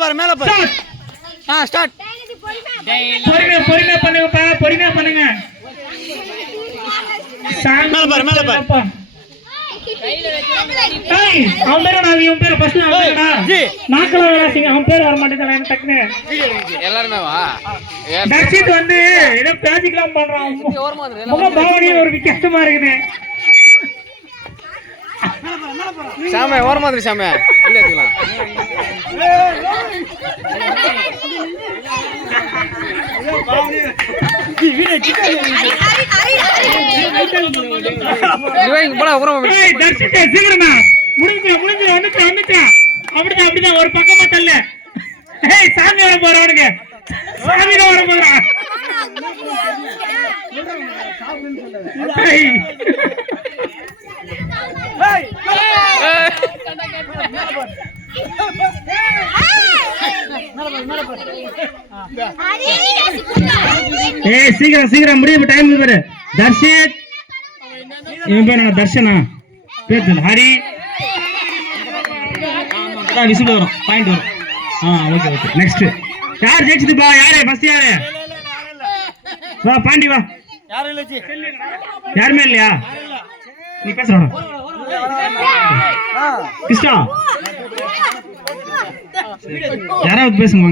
பாரு ஸ்டார்ட் பொறுமையா பண்ணுங்கப்பா பொறுமையா பண்ணுங்க மேல பாரு ஏய் அவன் பேரு நான் இவன் பேரு ஃபர்ஸ்ட் அவன்டா நாக்கல வேறாசிங்க அவன் பேர் வர மாட்டேங்குது எனக்கு டக்குனே எல்லாரும் வா தர்ஷித் வந்து ஏதோ பேசிக்கலாம் பண்றான் முக பாவனி ஒரு வித்தியாசமா இருக்குது சாமே ஓர மாதிரி சாமே இல்ல எடுக்கலாம் சீக்கிரமா முடிஞ்சு வந்துட்டா அப்படிதான் ஒரு பக்கமா தள்ள சாமி வர போறவனுக்கு சாமி வர போறான் சீக்கிரம் முடியும் டைம் பேரு தர்ஷித் இவன் பேர் தர்ஷனா பேர் ஹரி விசில் வரும் பாயிண்ட் வரும் ஓகே நெக்ஸ்ட் யார் ஜெயிச்சதுப்பா யாரு ஃபர்ஸ்ட் யாரு வா பாண்டி வா யாருமே இல்லையா நீ பேசுறா கிருஷ்ணா யாராவது பேசுங்க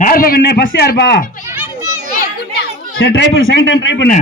யாருப்பா என்ன ஃபர்ஸ்ட் யாருப்பா சரி ட்ரை பண்ணு செகண்ட் டைம் ட்ரை பண்ணு